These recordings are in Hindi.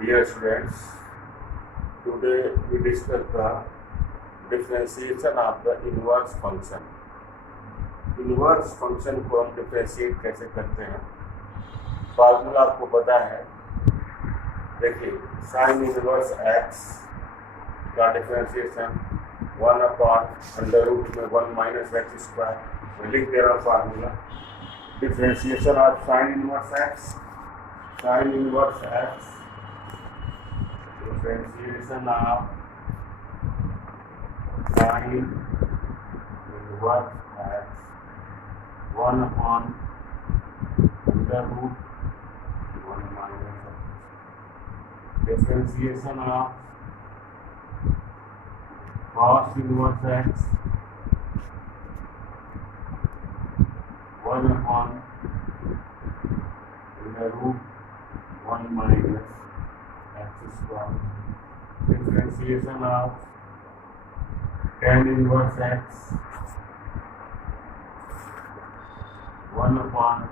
Dear students, today we discuss the differentiation of the inverse function. Inverse function को हम डिफ्रेंशिएट कैसे करते हैं, फार्मूला आपको पता है। देखिए, साइन इनवर्स एक्स का डिफ्रेंशिएशन 1/√में 1 माइनस एक्स स्क्वायर, मैं लिख दे रहा हूँ formula. Differentiation of sine inverse x, sine inverse x, differentiation of sin inverse x 1/√1 minus x. Differentiation of cos inverse x 1/√1 minus x square. Differentiation of tan inverse x 1/1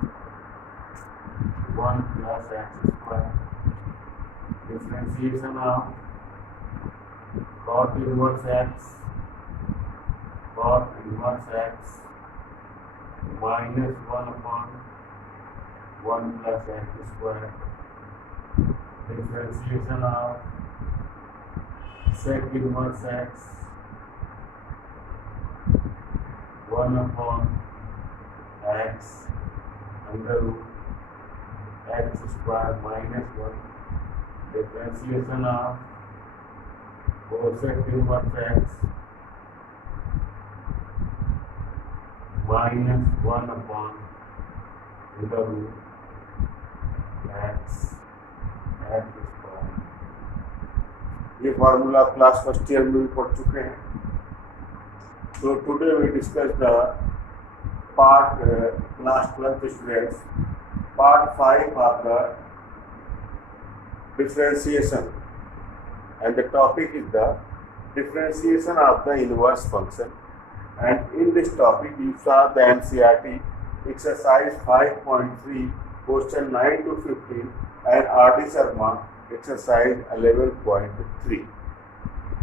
plus x square. Differentiation of cot inverse x minus 1/1 plus x square. Differentiation of sec inverse x 1/x √ x square minus 1. Differentiation of cosec inverse x minus 1/x square. ये फार्मूला क्लास फर्स्ट ईयर में भी पढ़ चुके हैं। तो today we discuss the part class 12 students, part 5 of the differentiation, and the topic is the differentiation of the inverse function. And in this topic you saw the NCERT exercise 5.3 question 9 to 15 and R.D. Sharma exercise 11.3.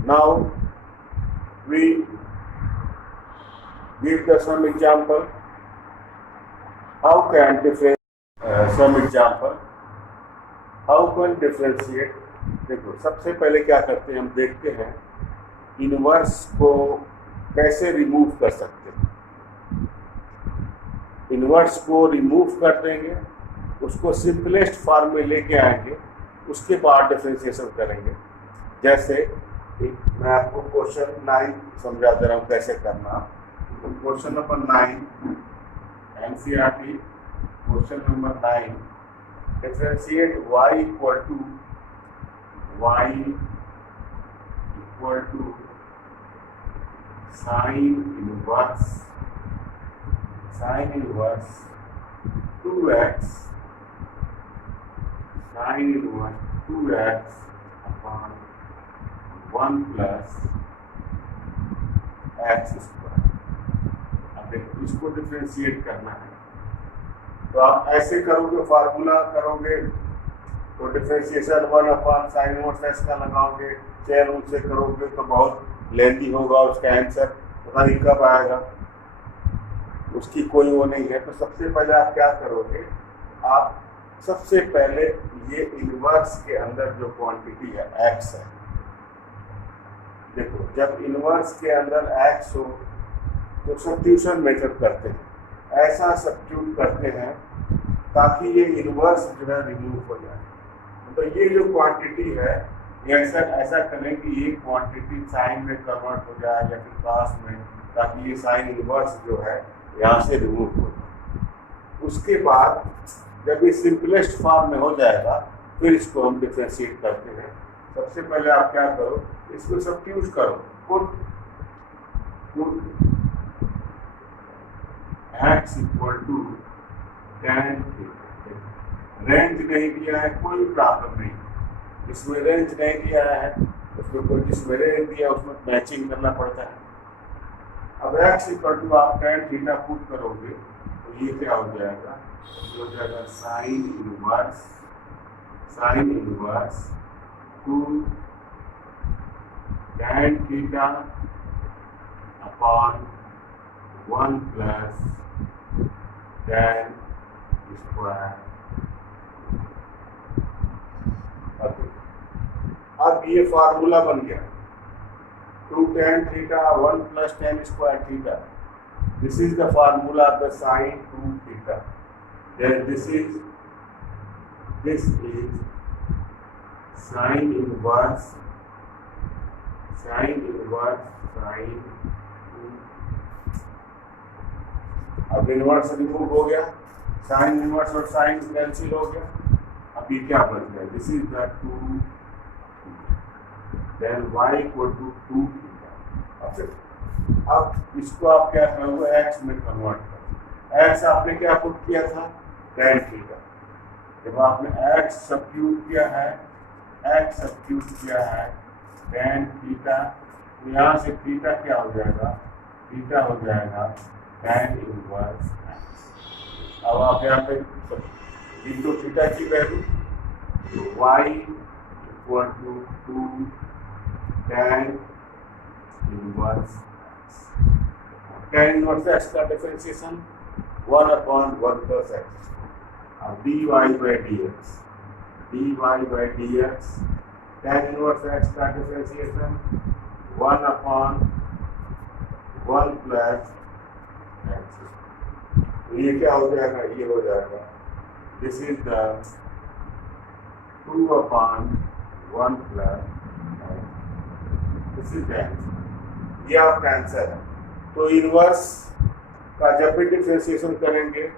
Now we give the some example. How can some example? How can differentiate? देखो, सबसे पहले क्या करते हैं, हम देखते हैं इनवर्स को कैसे रिमूव कर सकते हैं। इनवर्स को रिमूव कर देंगे, उसको सिंपलेस्ट फॉर्म में लेके आएंगे, उसके बाद डिफरेंशिएशन करेंगे। जैसे मैं आपको क्वेश्चन 9 समझा दे रहा हूँ कैसे करना। Question number 9 NCERT question number 9, differentiate y equal to sin inverse 2x upon 1 plus x square। अब देखो, इसको डिफ्रेंशिएट करना है, तो आप ऐसे करोगे, फार्मूला करोगे तो डिफ्रेंशिएशन 1/sin इनवर्स x का लगाओगे, चेन उनसे करोगे तो बहुत लेंथी होगा, उसका आंसर पता नहीं कब आएगा, उसकी कोई वो नहीं है। तो सबसे पहले आप क्या करोगे, आप सबसे पहले ये इनवर्स के अंदर जो क्वांटिटी है x है, देखो जब इनवर्स के अंदर x हो तो सब्स्टिट्यूशन मेथड करते हैं, ऐसा सब्स्टिट्यूट करते हैं ताकि ये इनवर्स जो है रिमूव हो जाए। तो ये जो क्वांटिटी है, ये ऐसा करें कि ये क्वांटिटी साइन में कन्वर्ट हो जाए या फिर कॉस में, ताकि ये साइन इनवर्स जो है यहाँ से रिमूव हो जाए। उसके बाद जब ये सिंपलेस्ट फॉर्म में हो जाएगा फिर इसको हम डिफ्रेंशिएट करते हैं। सबसे पहले आप क्या करो, इसको सब्स्टिट्यूट करो, put x equal to tan theta. Range नहीं दिया है, कोई प्रॉब्लम नहीं, इसमें रेंज नहीं दिया है, उसमें कोई जिसमें रेंज दिया उसमें मैचिंग करना पड़ता है। अब x इक्वल टू आप tan थीटा पुट करोगे तो ये क्या हो जाएगा, हो जाएगा sine inverse two tan theta upon 1 plus tan square. अब ये फार्मूला बन गया 2 tan theta 1 plus tan square theta. This is the formula of the sine 2 theta. Then this is sine inverse sine 2। अब इनवर्स रिमूव हो गया, साइन इनवर्स और साइन कैंसिल हो गया। अब ये क्या बच गया? This is the 2 then y equal to 2 theta. अब इसको आप क्या करोगे? x में कन्वर्ट करो। x आपने क्या पुट किया था? tan theta. जब आपने x सब्स्टिट्यूट किया है tan थीटा, तो यहाँ से थीटा क्या हो जाएगा? थीटा हो जाएगा tan इनवर्स x। अब आप यहाँ पे इंटू थीटा की वैल्यू, तो y equal to 2 tan inverse tan inverse x का डिफरेंशिएशन 1/1 प्लस x। अब dy by dx tan inverse x का डिफरेंशिएशन 1/1 प्लस x। तो ये क्या हो जाएगा? ये हो जाएगा this is the 2/1 plus x। This is the answer. ये आपका आंसर है। तो इनवर्स का जब भी डिफरेंशिएशन करेंगे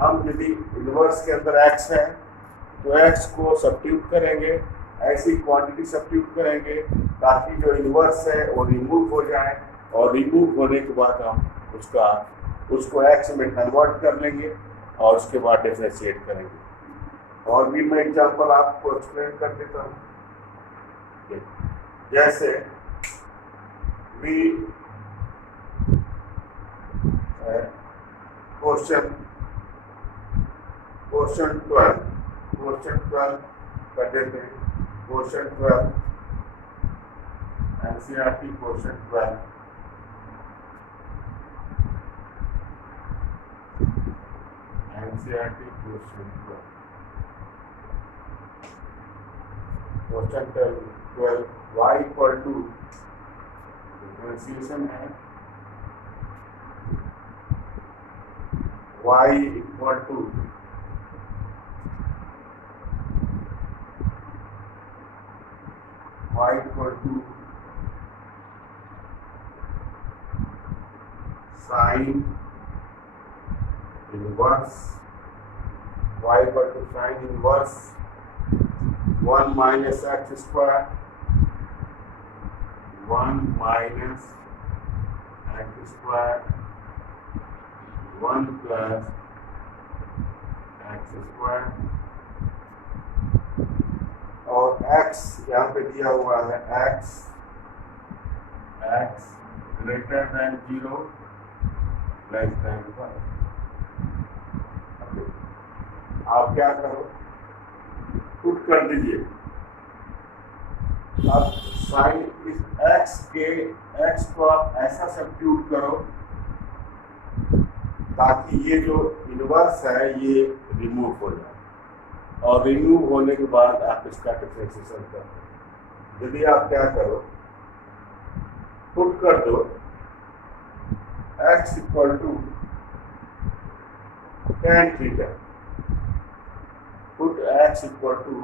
हम, यदि इनवर्स के अंदर x है तो x को सब्स्टिट्यूट करेंगे, ऐसी क्वांटिटी सब्स्टिट्यूट करेंगे ताकि जो इनवर्स है वो रिमूव हो जाए, और रिमूव होने के बाद हम उसको x में कन्वर्ट कर लेंगे और उसके बाद डिफरेंशिएट करेंगे। और भी मैं एग्जांपल आपको एक्सप्लेन कर देता हूँ। जैसे भी क्वेश्चन 12 कर देते हैं। Question 12 NCERT question 12 NCERT question 12 y equal to differentiation है y equal to sine inverse 1 minus x square 1 minus x square 1 plus x square. और x यहाँ पे दिया हुआ है x greater than 0 less than 1। आप क्या करो? पुट कर दीजिए। अब साइन इस x को आप ऐसा सब्स्टिट्यूट करो ताकि ये जो इनवर्स है ये रिमूव हो जाए, और रिमूव होने के बाद आप इसका डिफरेंशिएशन करो। यदि आप क्या करो? पुट कर दो x equal to tan theta. Put x equal to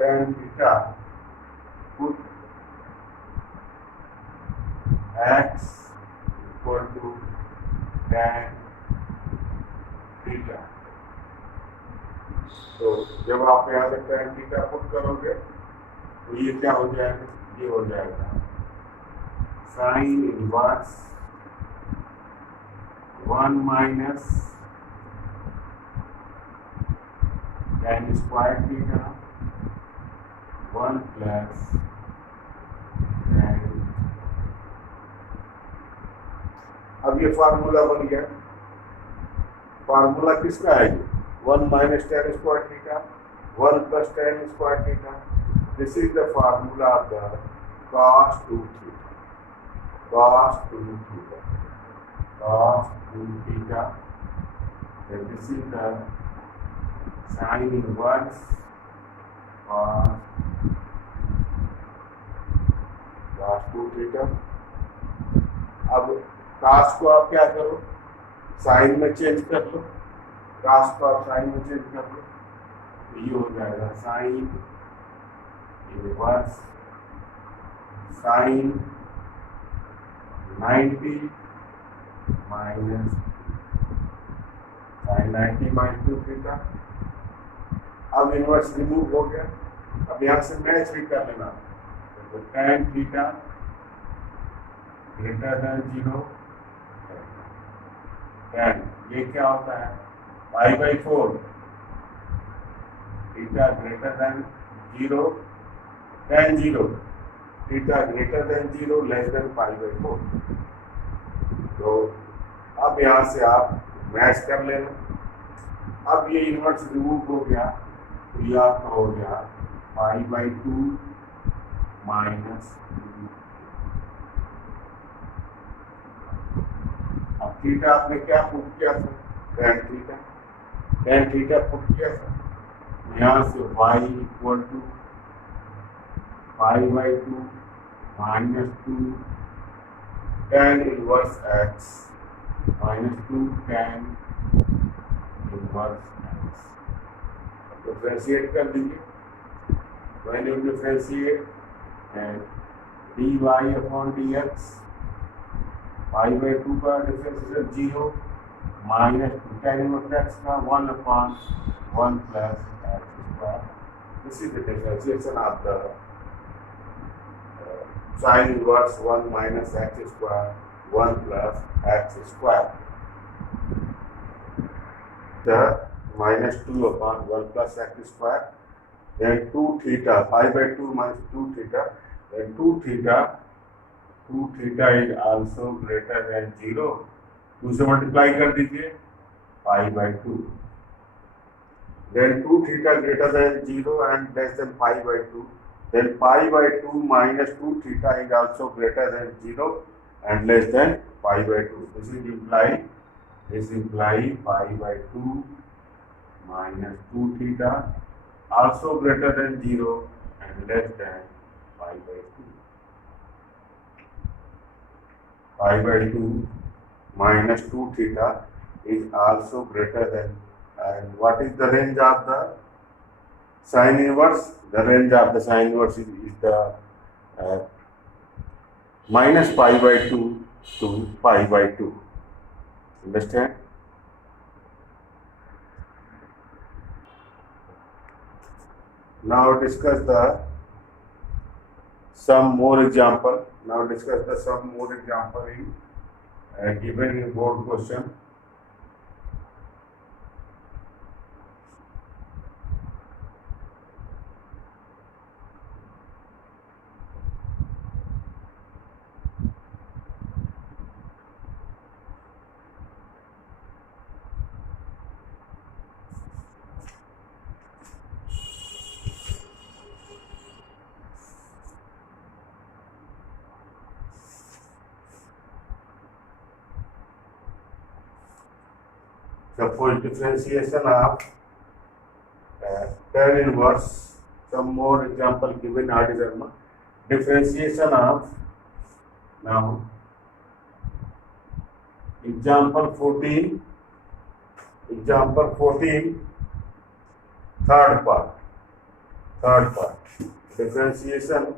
tan theta. Put x equal to tan theta. तो जब आप यहाँ पे tan थीटा पुट करोगे तो ये क्या हो जाएगा? ये हो जाएगा sine inverse 1 minus tan square theta 1 plus tan। अब ये फार्मूला बन गया। फार्मूला किसका है? 1 minus tan square theta 1 plus tan square theta. This is the formula of the cos 2 theta. Cos 2 theta. Cos 2 theta. Then this is the sin inverse cos 2 theta. अब cos को आप क्या करो, साइन में चेंज कर लो. cos को आप साइन में चेंज कर लो, तो ये हो जाएगा sine inverse sine 90 minus sine 90 minus 2 theta. अब इनवर्स रिमूव हो गया. अब यहाँ से मैच भी कर लेना. तो tan theta greater than 0, tan ये क्या होता है π/4, theta greater than 0, tan 0, theta greater than 0 less than π/4. तो अब यहाँ से आप मैच कर लेना. अब ये इनवर्स रिमूव हो गया, तो ये आपका हो गया π/2 माइनस. अब थीटा आपने क्या पुट किया था, tan थीटा पुट किया था. यहाँ से y equal to π/2 minus 2 tan inverse x minus 2 tan inverse x. Differentiate कर दीजिए. When you differentiate and dy upon dx, π/2 का differentiation 0 minus 2 tan inverse x का 1 upon 1 plus x square. This is the differentiation of the sin inverse 1 minus x square 1 plus x square. The minus 2 upon 1 plus x square. Then 2 theta, π/2 minus 2 theta. Then 2 theta is also greater than 0. 2 से मल्टीप्लाई कर दीजिए π/2. Then 2 theta greater than 0 and less than π/2. Then π/2 minus 2 theta is also greater than 0 and less than π/2. This implies π/2 minus 2 theta also greater than 0 and less than π/2. π/2 minus 2 theta is also greater than, and what is the range of the sin inverse? The range of the sin inverse is the minus π/2 to π/2. Understand? Now discuss some more example in given in board question. Suppose differentiation of tan inverse. Some more example given R. Differentiation of, now example 14, third part. Differentiation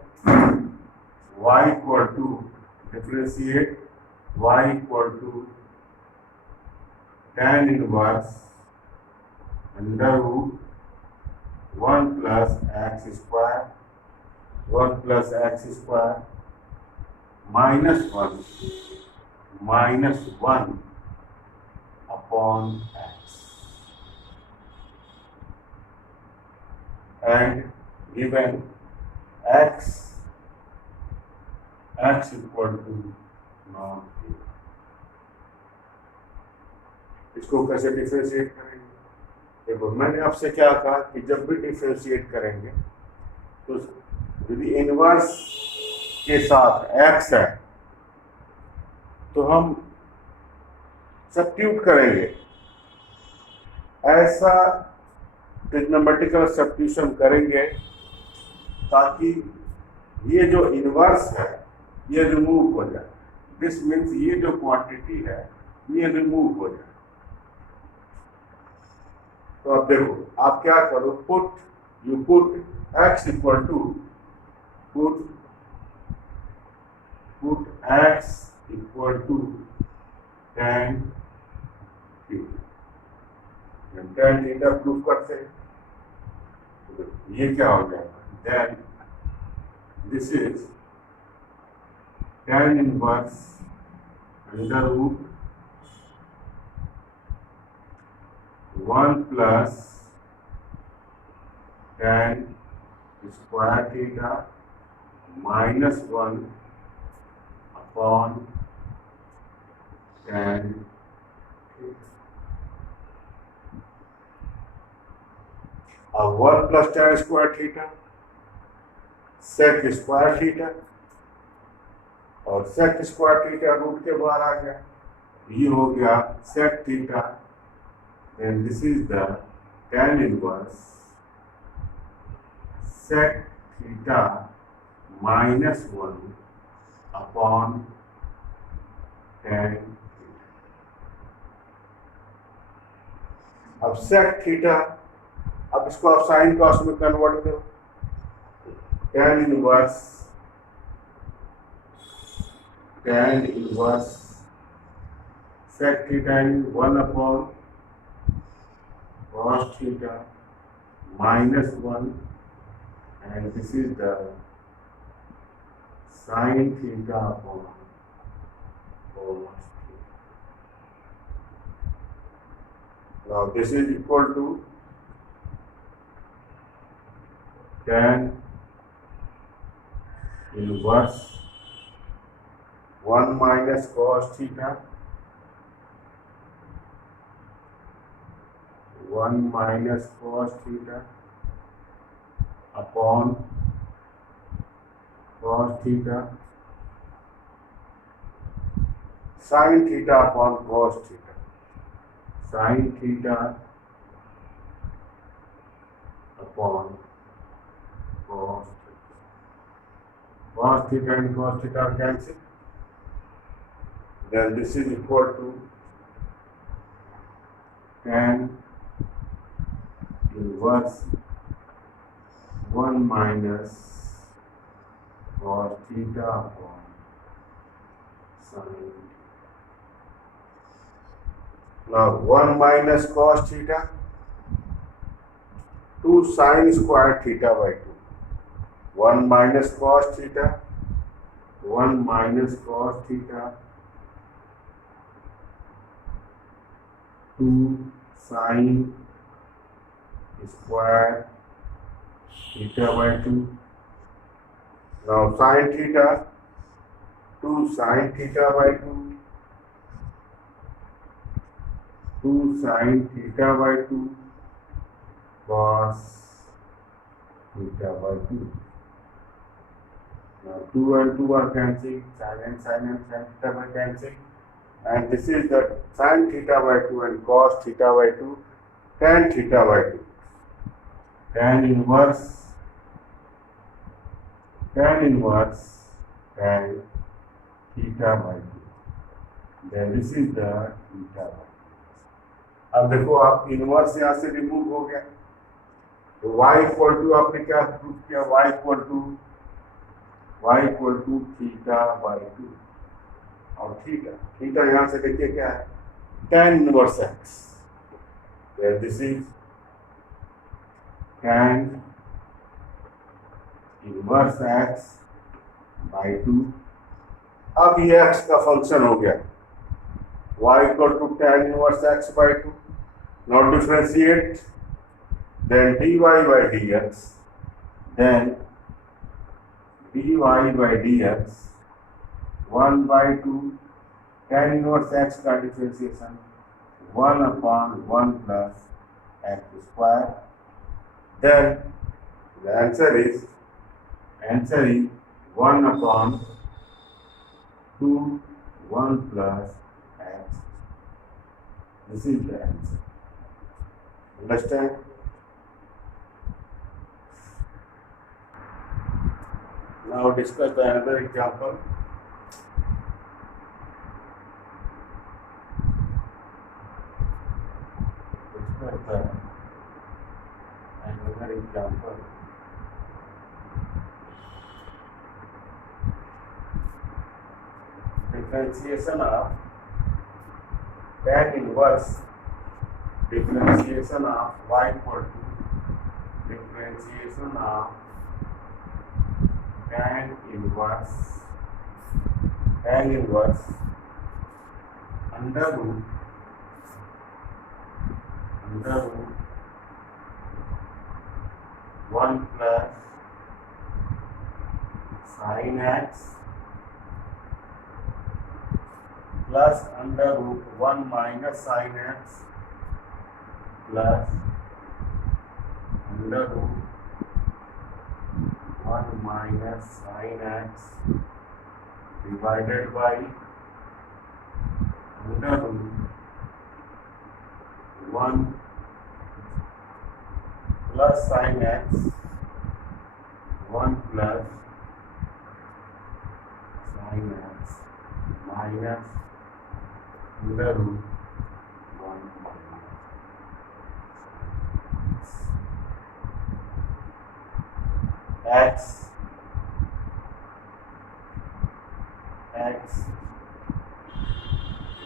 y equal to, differentiate y equal to tan inverse under root 1 plus x square minus 1 upon x, and given x equal to not 0. इसको कैसे डिफरेंशिएट करेंगे? देखो मैंने आपसे क्या कहा कि जब भी डिफरेंशिएट करेंगे तो यदि इनवर्स के साथ x है तो हम सब्स्टिट्यूट करेंगे। ऐसा ट्रिग्नोमेट्रिकल सब्स्टिट्यूशन करेंगे ताकि ये जो इनवर्स है ये रिमूव हो जाए। दिस मीन्स ये जो क्वांटिटी है ये रिमूव हो जाए। तो अब देखो, आप क्या करो, you put x equal to put x equal to tan theta prove करते हैं। तो ये क्या हो जाएगा, then this is tan inverse under root 1 plus tan square theta minus 1 upon tan अब 1 plus tan square theta sec square theta, और सेक स्क्वायर थीटा रूट के बाहर आ गया, ये हो गया sec theta. And this is the tan inverse sec theta minus 1 upon tan। अब सेक थीटा, अब इसको आप साइन कॉस में कन्वर्ट करो। tan inverse sec theta 1 upon cos theta minus 1, and this is the sin theta upon cos theta. Now this is equal to tan inverse 1 minus cos theta 1 minus cos theta upon cos theta sin theta upon cos theta sin theta upon cos theta and cos theta are cancelled. Then this is equal to tan inverse 1 minus cos theta upon sin. Now 1 minus cos theta 2 sin square theta by 2. 1 minus cos theta 1 minus cos theta 2 sin square theta by 2. Now sin theta 2 sin theta by 2 2 sin theta by 2 cos theta by 2. Now 2 and 2 are cancelled, sin and sin theta by cancelled, and this is the sin theta by 2 and cos theta by 2 tan theta by 2. Tan inverse tan theta by 2. Then this is the theta by 2. अब देखो, आप इनवर्स यहाँ से रिमूव हो गया, तो y इक्वल टू आपने क्या प्रूफ किया, y equal to theta by 2, और थीटा यहाँ से देखिए क्या है, tan inverse x। This is tan inverse x by 2। अब ये x का फंक्शन हो गया, y equal to tan inverse x by 2। Now differentiate, then dy by dx, then dy by dx 1 by 2 tan inverse x का differentiation 1 upon 1 plus x square. Then the answer is answer is 1/2 1 plus x. This is the answer. Understand? Now discuss the another example. Discuss the another example. Differentiation of tan inverse differentiation of y equal to differentiation of tan inverse under root 1 plus sin x plus under root 1 minus sin x plus under root 1 minus sin x divided by under root 1 plus sin x 1 plus sin x minus under root 1 x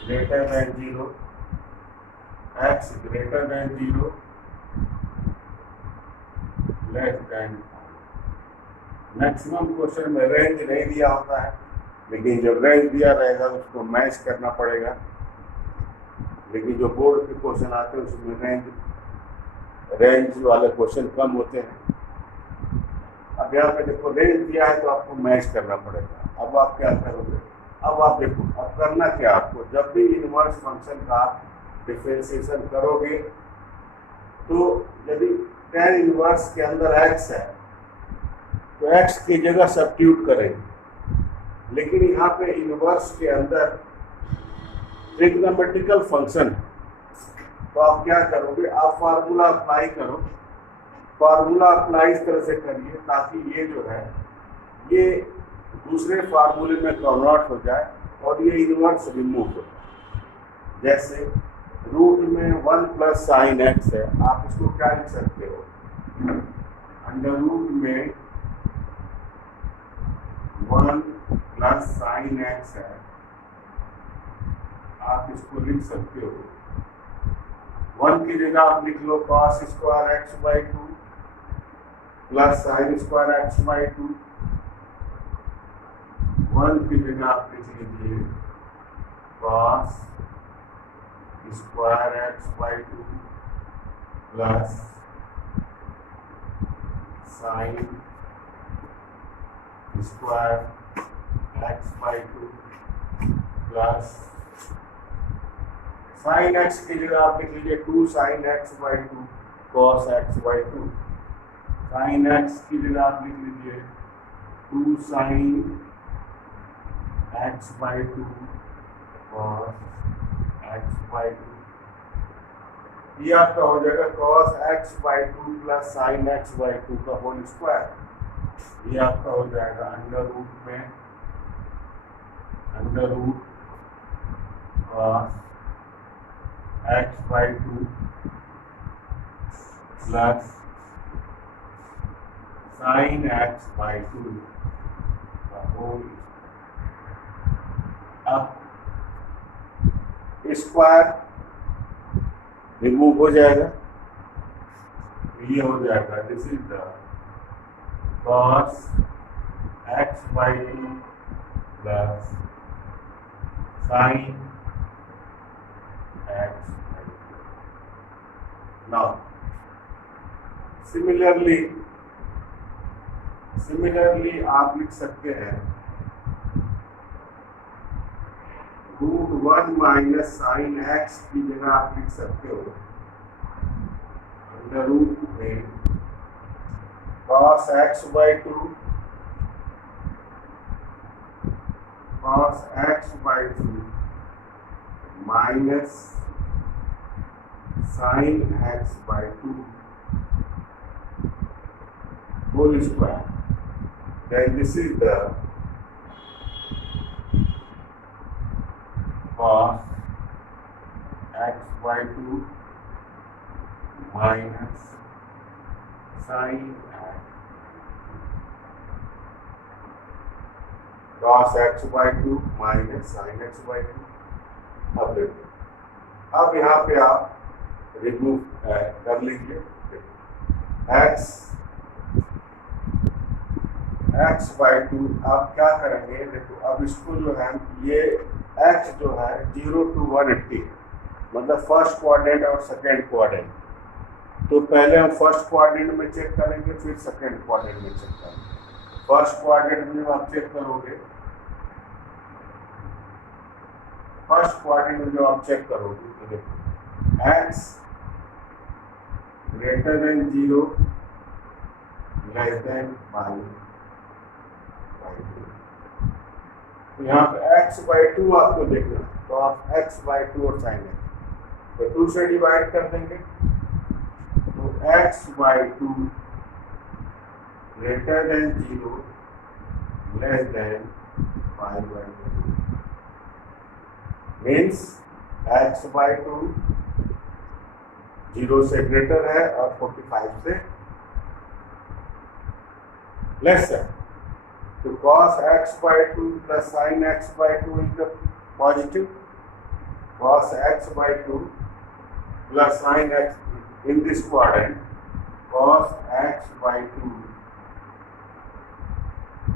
greater than 0, x greater than 0, less than. Maximum question में रेंज नहीं दिया होता है, लेकिन जब रेंज दिया रहेगा उसको मैच करना पड़ेगा। लेकिन जो बोर्ड के क्वेश्चन आते हैं उसमें रेंज वाले क्वेश्चन कम होते हैं। अब यहाँ पे देखो रेंज दिया है तो आपको मैच करना पड़ेगा। अब आप क्या करोगे? अब आप देखो, अब करना क्या आपको, जब भी इनवर्स फंक्शन का डिफरेंशिएशन करोगे तो यदि tan इनवर्स के अंदर x है तो x की जगह सब्स्टिट्यूट करेंगे। लेकिन यहाँ पे इनवर्स के अंदर ट्रिग्नोमेट्रिकल फंक्शन है तो आप क्या करोगे? आप फार्मूला अप्लाई करो। फार्मूला अप्लाई इस तरह से करिए ताकि ये जो है ये दूसरे फार्मूले में कन्वर्ट हो जाए और ये इनवर्स रिमूव हो जाए। जैसे रूट में 1 प्लस साइन एक्स है, आप इसको क्या लिख सकते हो? अंडर रूट में 1 प्लस साइन एक्स है, आप इसको लिख सकते हो 1 की जगह आप लिख लो cos square x by 2 plus sine square x by 2। 1 की जगह आप लिख लीजिए cos square x by 2 plus sine square x by 2 plus sine x की जगह आप लिख लीजिए 2 sign x by 2 cos x by 2। Sine x की जगह आप लिख लीजिए 2 sign x by 2 cos x by 2। ये आपका हो जाएगा cos x by 2 plus sine x by 2 का होल स्क्वायर। ये आपका हो जाएगा अंडर रूट में under root cos x by 2 plus sine x by 2 का होल। अब स्क्वायर रिमूव हो जाएगा, ये हो जाएगा this is the cos x by 2 plus sine x by 2। Now similarly आप लिख सकते हैं रूट 1 माइनस साइन एक्स की जगह आप लिख सकते हो अंडर रूट में cos x by 2 cos x by 2 minus sin x by 2 whole square. Then this is the cos x by 2 minus sin x. Cos x by 2 minus sin x by 2. अब देखो, अब यहाँ पे आप रिमूव कर लीजिए x बाई 2. आप क्या करेंगे, देखो अब इसको जो है ये x जो है 0 to 180 मतलब फर्स्ट क्वाड्रेंट और सेकेंड क्वाड्रेंट. तो पहले हम फर्स्ट क्वाड्रेंट में चेक करेंगे, फिर सेकेंड क्वाड्रेंट में चेक करेंगे. फर्स्ट क्वाड्रेंट में आप चेक करोगे, फर्स्ट क्वाड्रेंट में जो आप चेक करोगे तो देखो x greater than 0 less than pi. तो यहाँ पे x बाई 2 आपको देखना है, तो आप x बाई 2 और साइन x तो 2 से डिवाइड कर देंगे. तो x by 2 greater than 0 less than pi by 2 means x by 2 0 से ग्रेटर है और 45 से लेस है. तो cos x by 2 plus sin x by 2 is the positive. Cos x by 2 plus sin x in this quadrant, cos x by 2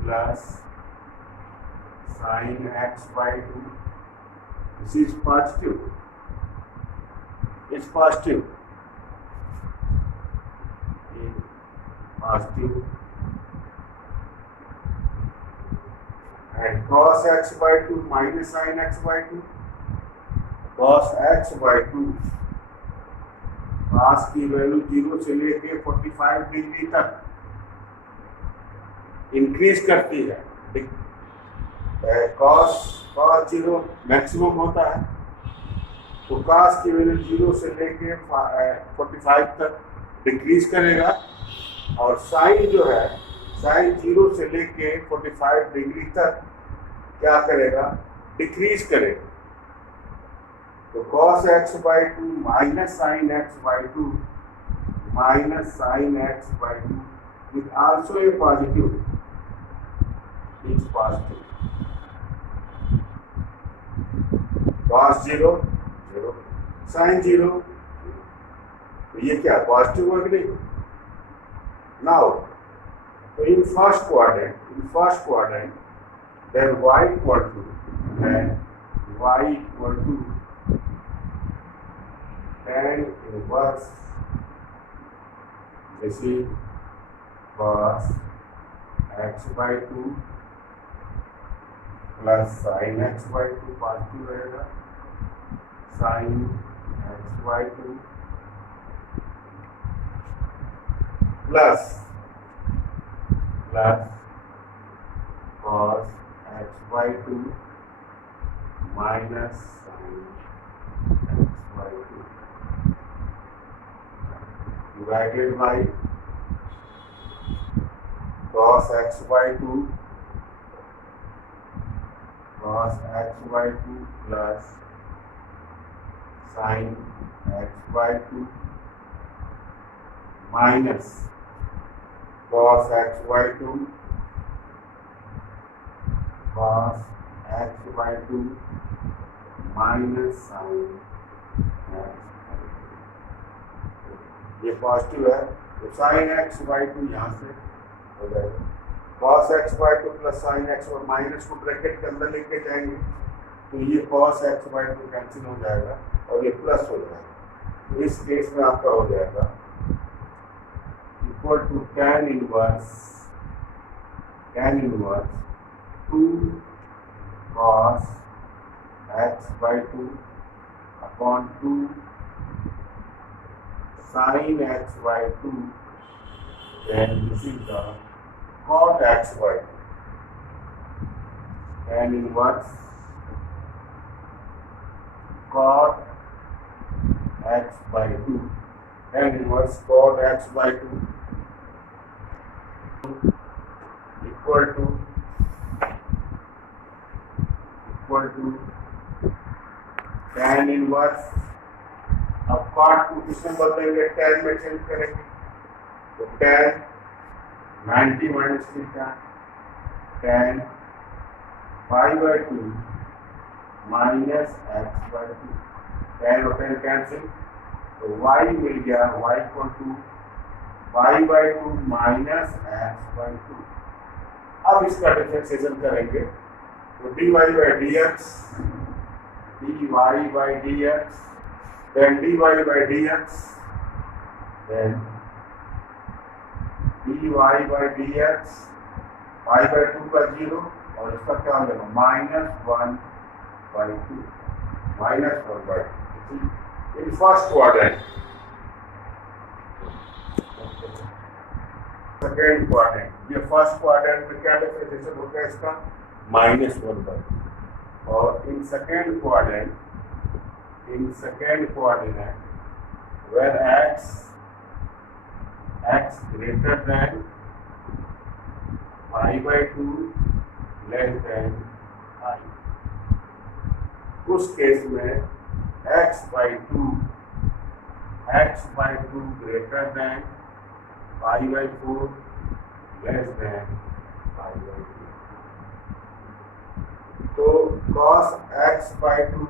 plus sin x by 2. This is positive. It's positive. Positive. And cos x by 2 minus sin x by 2. Cos x by 2 cos की वैल्यू 0 से लेके 45 डिग्री तक इंक्रीज करती है. cos 0 मैक्सिमम होता है, तो cos की वैल्यू 0 से लेके 45 तक डिक्रीज करेगा. और साइन जो है साइन 0 से लेके 45 डिग्री तक क्या करेगा, डिक्रीज करेगा. तो cos x by 2 minus sin x by 2 minus sin x by 2 is also a positive. It's positive. cos 0 0 sin 0. तो ये क्या पॉजिटिव है कि नहीं. Now so in first quadrant then y equal to tan inverse, this is cos x by 2 plus sin x by 2 positive रहेगा, sin x by 2 plus cos x by 2 minus sin x by 2 divided by cos x by 2 plus sin x by 2 minus cos x by 2 minus sin x. ये पॉजिटिव है, तो sin x by 2 यहाँ से हो जाएगा. cos x by 2 plus sin x और माइनस को ब्रैकेट के अंदर लेके जाएंगे तो ये cos x by 2 कैंसिल हो जाएगा और ये प्लस हो जाएगा. तो इस केस में आपका हो जाएगा equal to tan inverse 2 cos x by 2 upon 2 sin x by 2, then this is the cot x by 2. tan inverse cot x by 2, tan inverse cot x by 2 equal to tan inverse, अब cot को किसमें बदलेंगे, tan में चेंज करेंगे, तो tan 90 minus theta tan pi by 2 minus x by 2, tan और tan कैंसिल, तो y मिल गया, y equal to pi by 2 minus x by 2। अब इसका डिफरेंशिएशन करेंगे तो dy by dx, dy by dx, then dy by dx, then dy by dx, pi by 2 का 0 और इसका क्या हो जाएगा -1/2, -1/2 in first quadrant. Second quadrant, ये फर्स्ट क्वाड्रेंट में क्या डिफरेंशिएशन होता है इसका -1/2, और in second quadrant where x greater than pi by 2 less than pi, उस केस में x by 2 greater than pi by 4 less than pi by 2, तो cos x by 2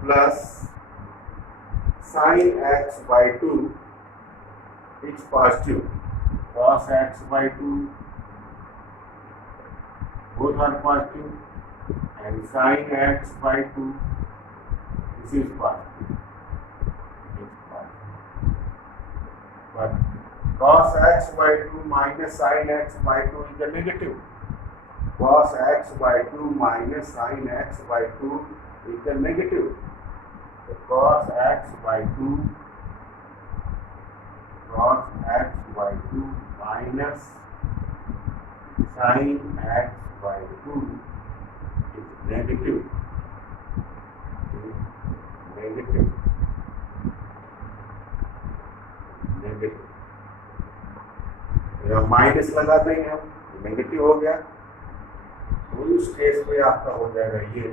plus sin x by 2 is positive, cos x by 2 both are positive, and sin x by 2 this is positive, but cos x by 2 minus sin x by 2 is a negative, cos x by 2 minus sin x by 2 is a negative, so cos x by 2 minus sin x by 2 is negative, minus लगा देंगे हम, नेगेटिव हो गया, तो उस केस में आपका हो जाएगा ये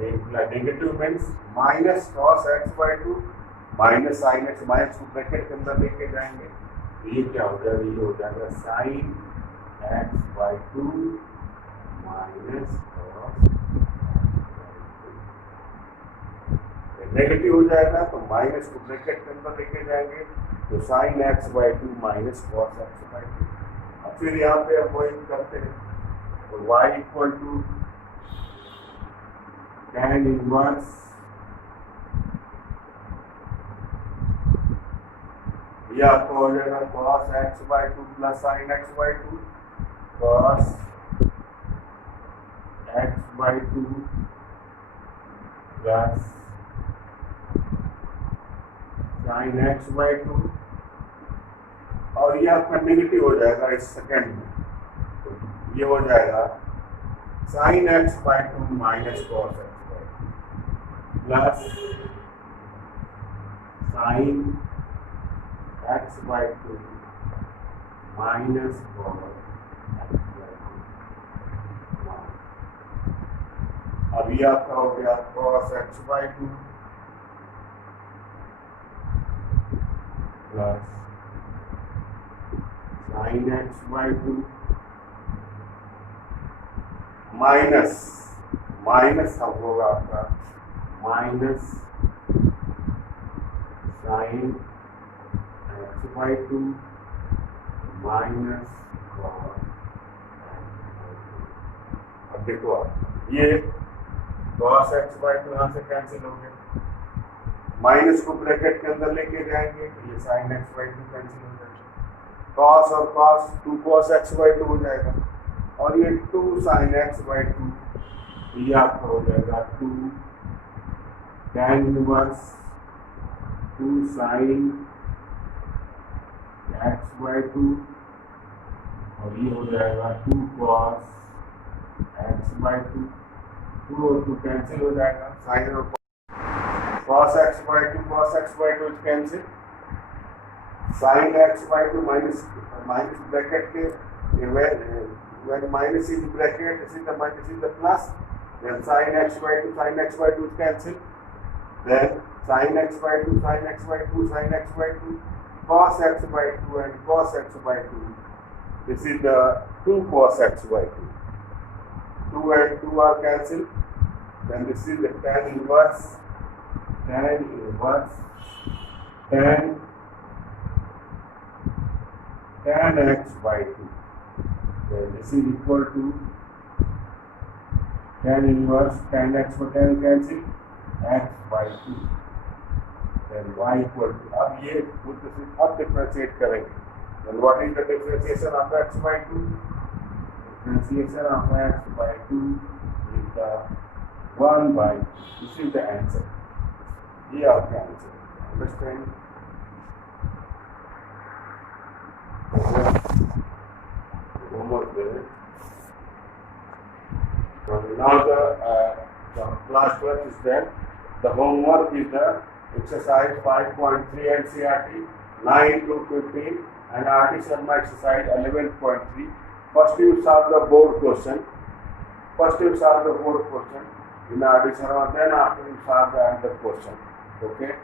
negative means minus cos x by 2 minus sin x, minus को ब्रैकेट के अंदर लेके जाएंगे, ये क्या हो जाएगा, ये हो जाएगा sin x by 2 minus cos, negative हो जाएगा तो माइनस को ब्रैकेट के अंदर लेके जाएंगे, तो sin x by 2 minus cos x by 2। अब फिर यहाँ पे हम वही करते हैं, तो y equal to tan inverse ये आपको हो जाएगा cos x by 2 plus sin x by 2, cos x by 2 plus sin x by 2, और ये आपका नेगेटिव हो जाएगा इस सेकेंड में, तो ये हो जाएगा sin x by 2 minus cos x by 2 plus sin x by 2 minus cos x by 2। अब ये आपका हो गया cos x by 2 plus sin x by 2 minus अब होगा आपका minus sin x by 2 minus cos x by 2। अब देखो आप ये cos x by 2 यहाँ से कैंसिल हो गया, माइनस को ब्रैकेट के अंदर लेके जाएंगे तो ये sin x by 2 कैंसिल हो जाएगा, cos और cos 2 cos x by 2 हो जाएगा, और ये 2 sin x by 2, ये आपका हो जाएगा 2 tan inverse 2 sin x by 2, और ये हो जाएगा 2 cos x x by two, two और टू कैंसिल हो जाएगा, साइन और cos x by 2 cos x by 2 is cancel, sin x by 2 minus bracket के when minus is bracket this is the plus, then sin x by 2 is cancel, then sin x by 2 sin x by 2 sin x by 2 cos x by 2 and cos x by 2, this is the 2 cos x by 2, 2 and 2 are cancelled, then this is the tan inverse tan x by 2, then this is equal to tan inverse tan x for tan cancel x by 2, then y equal to, अब ये अब डिफरेंशिएट करेंगे, then what is the differentiation of x by 2? Differentiation of x by 2 is the 1 by 2. This is the answer. ये आपका आंसर, अंडरस्टैंड? होमवर्क दे दें. So now the class work is done. The homework is the exercise 5.3 NCERT 9 to 15 and RT Sharma exercise 11.3. First you solve the board question. In RT Sharma, then after you solve the other question. Okay?